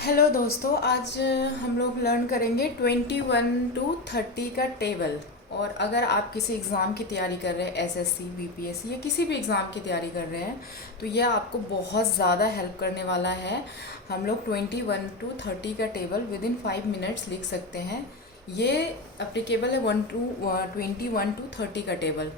Hello दोस्तों, आज हम लोग लर्न करेंगे 21 टू 30 का टेबल। और अगर आप किसी एग्ज़ाम की तैयारी कर रहे हैं, एसएससी, बीपीएससी या किसी भी एग्ज़ाम की तैयारी कर रहे हैं, तो यह आपको बहुत ज़्यादा हेल्प करने वाला है। हम लोग 21 टू 30 का टेबल विद इन 5 मिनट्स लिख सकते हैं। ये अप्लीकेबल है 21 टू 30 का टेबल।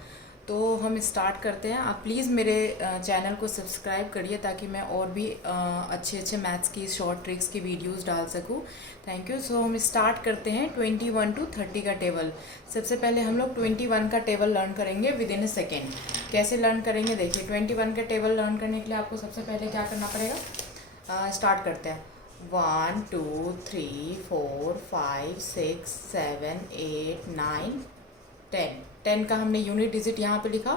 तो हम स्टार्ट करते हैं। आप प्लीज़ मेरे चैनल को सब्सक्राइब करिए ताकि मैं और भी अच्छे अच्छे मैथ्स की शॉर्ट ट्रिक्स की वीडियोस डाल सकूं। Thank you. सो हम स्टार्ट करते हैं 21 टू 30 का टेबल। सबसे पहले हम लोग 21 का टेबल लर्न करेंगे विद इन अ सेकेंड। कैसे लर्न करेंगे देखिए। 21 का टेबल लर्न करने के लिए आपको सबसे पहले क्या करना पड़ेगा। स्टार्ट करते हैं। 1 2 3 4 5 6 7 8 9 10। 10 का हमने यूनिट डिजिट यहाँ पे लिखा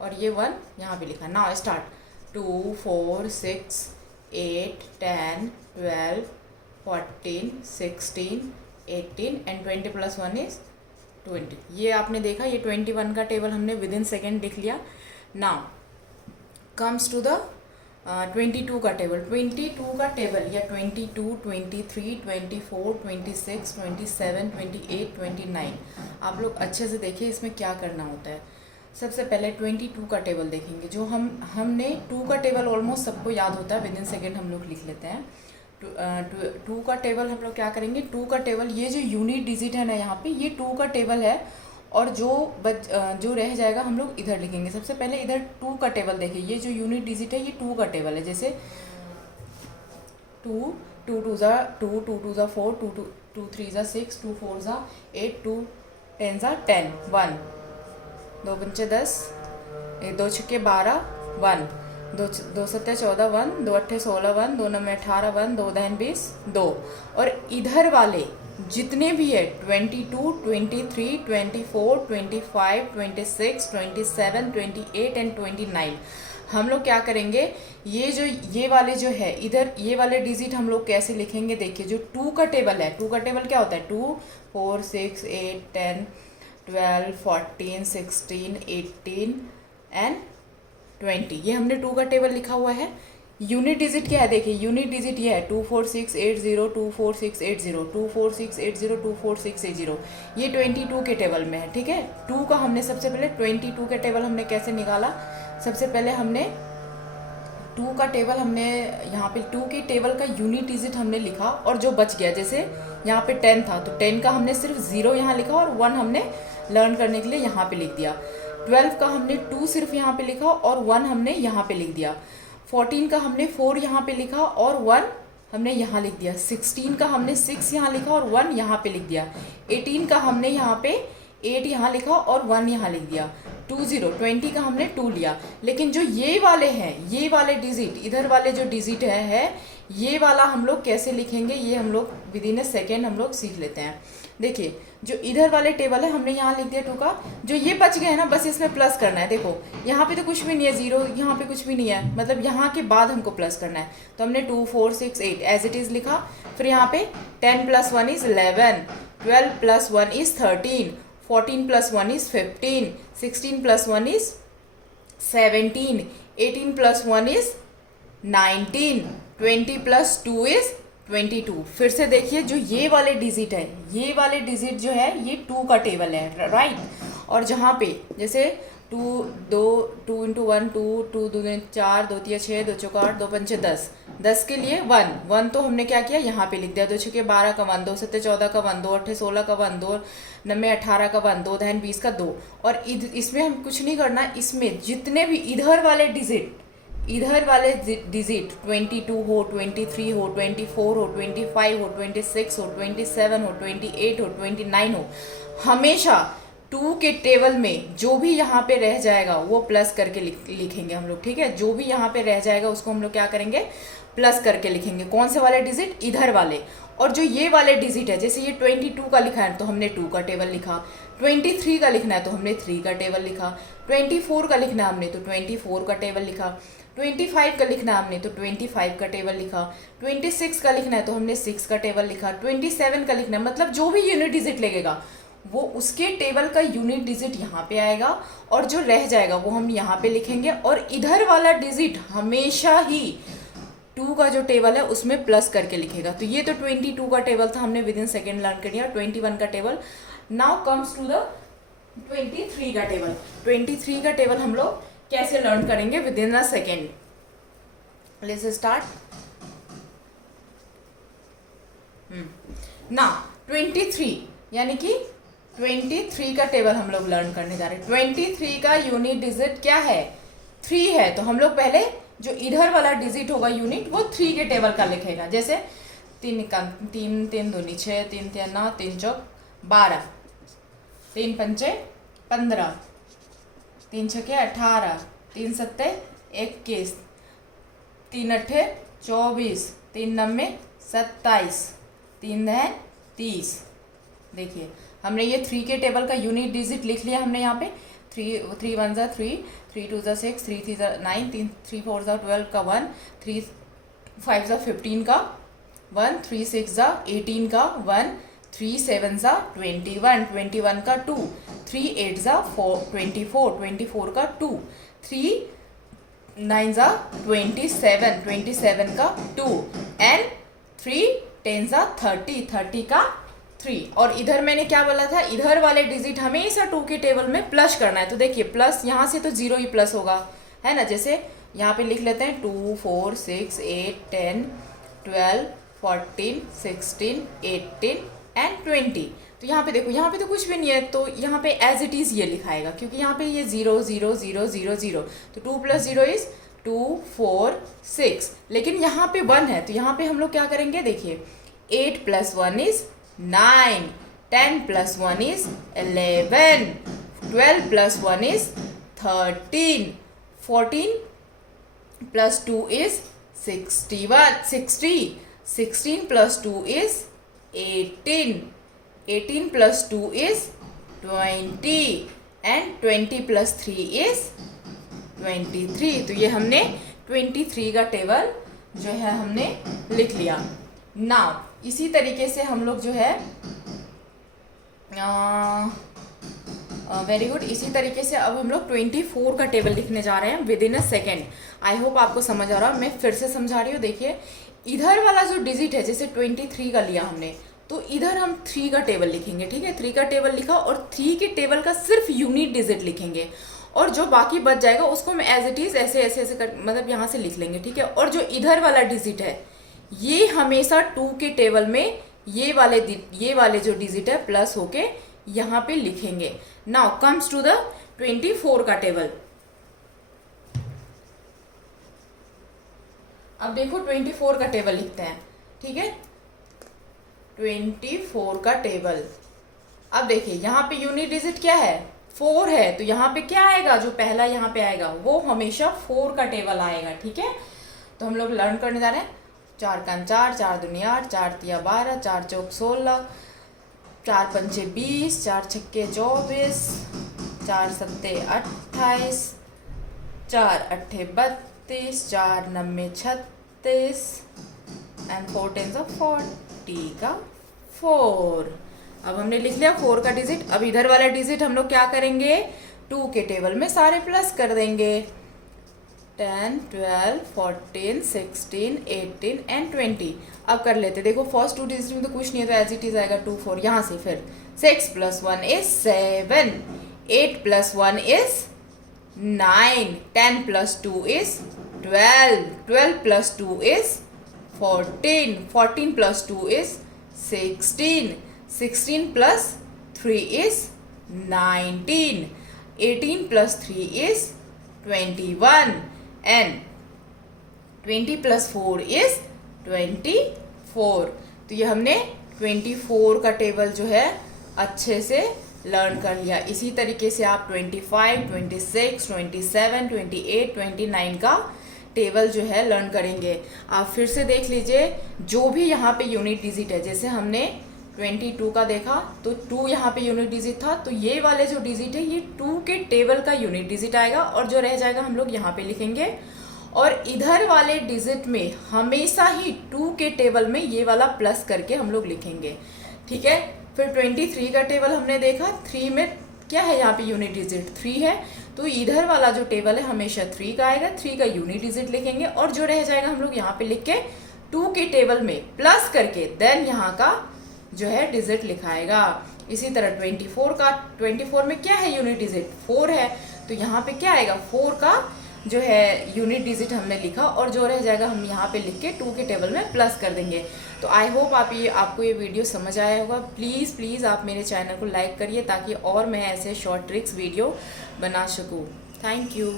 और ये 1 यहाँ पे लिखा। Now start. 2 4 6 8 10 12 14 16 18 and 20 plus 1 is 20। ये आपने देखा, ये 21 का टेबल हमने विद इन सेकेंड लिख लिया। नाउ कम्स टू द 22 का टेबल। 22 का टेबल या 22 23 24 26 27 28 29। आप लोग अच्छे से देखिए इसमें क्या करना होता है। सबसे पहले 22 का टेबल देखेंगे। जो हमने 2 का टेबल ऑलमोस्ट सबको याद होता है, विद इन सेकेंड हम लोग लिख लेते हैं। 2 का टेबल हम लोग क्या करेंगे। 2 का टेबल, ये जो यूनिट डिजिट है ना यहाँ पे, ये 2 का टेबल है। और जो रह जाएगा हम लोग इधर लिखेंगे। सबसे पहले इधर 2 का टेबल देखिए। ये जो यूनिट डिजिट है ये 2 का टेबल है। जैसे 2 2 2 ज़ा 2 2 2 ज़ा 4 2 2 2 3 ज़ा 6 2 4 ज़ा 8 2 10 ज़ा 10 1 2 पंचे 10 2 छक्के 12 1 2 सत्ते 14 1 2 अट्ठे 16 1 2 नवे 18 1 2 दहन 20 2। और इधर वाले जितने भी है 22 23 24 25 26 27 28 एंड 29, हम लोग क्या करेंगे। ये वाले जो है इधर, ये वाले डिजिट हम लोग कैसे लिखेंगे देखिए। जो 2 का टेबल है, 2 का टेबल क्या होता है। 2 4 6 8 10 12 14 16 18 एंड 20। ये हमने 2 का टेबल लिखा हुआ है। यूनिट डिजिट क्या है देखिए। यूनिट डिजिट ये है 24680 24680 24680 24680। ये 22 के टेबल में है, ठीक है। 2 का हमने सबसे पहले 22 के टेबल हमने कैसे निकाला। सबसे पहले हमने 2 का टेबल, हमने यहाँ पे 2 के टेबल का यूनिट डिजिट हमने लिखा और जो बच गया, जैसे यहाँ पे 10 था तो 10 का हमने सिर्फ 0 यहाँ लिखा और 1 हमने लर्न करने के लिए यहाँ पे लिख दिया। 12 का हमने 2 सिर्फ यहाँ पे लिखा और 1 हमने यहाँ पे लिख दिया। 14 का हमने 4 यहाँ पे लिखा और 1 हमने यहाँ लिख दिया। 16 का हमने 6 यहाँ लिखा और 1 यहाँ पे लिख दिया। 18 का हमने यहाँ पे 8 यहाँ लिखा और 1 यहाँ लिख दिया। 20 का हमने 2 लिया। लेकिन जो ये वाले हैं, ये वाले डिजिट, इधर वाले जो डिजिट है ये वाला हम लोग कैसे लिखेंगे, ये हम लोग विद इन अ सेकेंड हम लोग सीख लेते हैं। देखिए जो इधर वाले टेबल है हमने यहाँ लिख दिया 2 का। जो ये बच गए हैं ना, बस इसमें प्लस करना है। देखो यहाँ पे तो कुछ भी नहीं है, 0 यहाँ पे कुछ भी नहीं है, मतलब यहाँ के बाद हमको प्लस करना है। तो हमने 2 4 6 8 एज इट इज़ लिखा। फिर यहाँ पे 10 plus 1 is 11, 12 plus 1 is 13, 14 plus 1 is 15, 16 plus 1 is 17, 18 plus 1 is 19, 20 plus 2 is 22। फिर से देखिए जो ये वाले डिजिट है, ये वाले डिजिट जो है ये 2 का टेबल है, राइट। और जहाँ पे जैसे 2 2 2 इंटू 1 2 2 2 4 2 3 6 2 चौका 8 2 पंचे 10, 10 के लिए 1 तो हमने क्या किया यहाँ पे लिख दिया। 2 छक्के 12 का 1, 2 सत्ते 14 का 1, 2 अट्ठे 16 का 1, 2 नब्बे 18 का 1, 2 दहन 20 का 2। और इसमें हम कुछ नहीं करना। इसमें जितने भी इधर वाले डिजिट 22 हो, 23 हो, 24 हो, 25 हो, 26 हो, 27 हो, 28 हो, 29 हो, हमेशा 2 के टेबल में जो भी यहाँ पे रह जाएगा वो प्लस करके लिखेंगे हम लोग, ठीक है। जो भी यहाँ पे रह जाएगा उसको हम लोग क्या करेंगे, प्लस करके लिखेंगे। कौन से वाले डिजिट, इधर वाले। और जो ये वाले डिजिट है, जैसे ये 22 का लिखा है तो हमने 2 का टेबल लिखा। 23 का लिखना है तो हमने 3 का टेबल लिखा। 24 का लिखना है हमने तो 24 का टेबल लिखा। 25 का लिखना है हमने तो 25 का टेबल लिखा। 26 का लिखना है तो हमने 6 का टेबल लिखा। 27 का लिखना है, मतलब जो भी यूनिट डिजिट लगेगा वो उसके टेबल का यूनिट डिजिट यहाँ पे आएगा और जो रह जाएगा वो हम यहाँ पे लिखेंगे। और इधर वाला डिजिट हमेशा ही टू का जो टेबल है उसमें प्लस करके लिखेगा। तो ये तो 22 का टेबल था, हमने विद इन सेकेंड लर्न कर लिया। 21 का table. Now comes to the 23 का टेबल। 23 का टेबल हम लोग कैसे लर्न करेंगे with in a second. Let's start ना। 23 यानी कि 23 का टेबल हम लोग लर्न करने जा रहे हैं। 23 का यूनिट डिजिट क्या है? 3 है। तो हम लोग पहले जो इधर वाला डिजिट होगा यूनिट वो 3 के टेबल का लिखेगा। जैसे 3 3 दूनी 6, 3 3 9, 3 चौक 12, 3 पंचे 15, 3 छके 18, 3 सत्ते 21, 3 अट्ठे 24, 3 नब्बे 27, 3 दहन 30। देखिए हमने ये 3 के टेबल का यूनिट डिजिट लिख लिया हमने यहाँ पे। 3 1 ज़ा 3, 3 2 ज़ा 6, 3 3 ज़ा 9, 3 4 ज़ा 12 का 1, 3 5 ज़ा 15 का 1, 3 6 ज़ा 18 का 1, 3 7 ज़ा 21, 21 का 2, 3 8 ज़ा 24, 24 का 2, 3 9 ज़ा 27, 27 का 2 एंड 3 10 ज़ा 30, 30 का 3। और इधर मैंने क्या बोला था, इधर वाले डिजिट हमेशा 2 के टेबल में प्लस करना है। तो देखिए प्लस यहाँ से तो 0 ही प्लस होगा, है ना। जैसे यहाँ पे लिख लेते हैं 2 4 6 8 10 12 14 16 18 एंड 20। तो यहाँ पे देखो, यहाँ पे तो कुछ भी नहीं है, तो यहाँ पे एज इट इज़ ये लिखाएगा, क्योंकि यहाँ पे ये 0 0 0 0 0। तो 2 + 0 इज 2 4 6, लेकिन यहाँ पे 1 है। तो यहाँ पे हम लोग क्या करेंगे, देखिए 8 + 1 is 9, 10 + 1 is 11, 12 + 1 is 13, 14 + 2 is 60, 16 + 2 is 18, 18 + 2 is 20 and 20 + 3 is 23। तो ये हमने 23 का टेबल जो है हमने लिख लिया। नाउ इसी तरीके से हम लोग जो है वेरी गुड, इसी तरीके से अब हम लोग 24 का टेबल लिखने जा रहे हैं with in a second. I hope आपको समझ आ रहा है। मैं फिर से समझा रही हूँ। देखिए इधर वाला जो डिजिट है, जैसे 23 का लिया हमने, तो इधर हम 3 का टेबल लिखेंगे। ठीक है, 3 का टेबल लिखा और 3 के टेबल का सिर्फ यूनिट डिजिट लिखेंगे, और जो बाकी बच जाएगा उसको हम एज इट इज़ ऐसे ऐसे ऐसे कर, मतलब यहाँ से लिख लेंगे। ठीक है, और जो इधर वाला डिजिट है ये हमेशा 2 के टेबल में ये वाले जो डिजिट है प्लस होके यहाँ पे लिखेंगे। नाउ कम्स टू द 24 का टेबल। अब देखो 24 का टेबल लिखते हैं। ठीक है, 24 का टेबल। अब देखिए यहाँ पे यूनिट डिजिट क्या है, 4 है। तो यहाँ पे क्या आएगा, जो पहला यहाँ पे आएगा वो हमेशा 4 का टेबल आएगा। ठीक है, तो हम लोग लर्न करने जा रहे हैं। 4 का 4, 4 दूनी 8, 4 तिया 12, 4 चौक 16, 4 पंचे 20, 4 छक्के 24, 4 सत्ते 28, 4 अट्ठे 32, 4 नब्बे 36 एंड 4 10 40 का 4। अब हमने लिख लिया 4 का डिजिट। अब इधर वाला डिजिट हम लोग क्या करेंगे, 2 के टेबल में सारे प्लस कर देंगे। 10 12 14 16 18 एंड 20। अब कर लेते, देखो फर्स्ट 2 डिजिट में तो कुछ नहीं है, तो एज इट इज आएगा 2 4। यहाँ से फिर 6 + 1 is 7, 8 + 1 is 9, 10 + 2 is 12, 12 + 2 is 14, 14 + 2 is 16, 16 + 3 is 19, 18 + 3 is 21 and 20 + 4 is 24। तो ये हमने 24 का टेबल जो है अच्छे से लर्न कर लिया। इसी तरीके से आप 25, 26, 27, 28, 29 का टेबल जो है लर्न करेंगे। आप फिर से देख लीजिए, जो भी यहाँ पे यूनिट डिजिट है, जैसे हमने 22 का देखा तो 2 यहाँ पे यूनिट डिजिट था, तो ये वाले जो डिजिट है ये 2 के टेबल का यूनिट डिजिट आएगा, और जो रह जाएगा हम लोग यहाँ पे लिखेंगे। और इधर वाले डिजिट में हमेशा ही 2 के टेबल में ये वाला प्लस करके हम लोग लिखेंगे। ठीक है, फिर 23 का टेबल हमने देखा, 3 में क्या है यहाँ पे यूनिट डिजिट 3 है, तो इधर वाला जो टेबल है हमेशा 3 का आएगा, 3 का यूनिट डिजिट लिखेंगे और जो रह जाएगा हम लोग यहाँ पे लिख के 2 के टेबल में प्लस करके देन यहाँ का जो है डिजिट लिखाएगा। इसी तरह 24 का, 24 में क्या है यूनिट डिजिट 4 है, तो यहाँ पे क्या आएगा 4 का जो है यूनिट डिजिट हमने लिखा और जो रह जाएगा हम यहाँ पे लिख के 2 के टेबल में प्लस कर देंगे। तो आई होप आपको ये वीडियो समझ आया होगा। प्लीज़ आप मेरे चैनल को लाइक करिए ताकि और मैं ऐसे शॉर्ट ट्रिक्स वीडियो बना सकूँ। Thank you.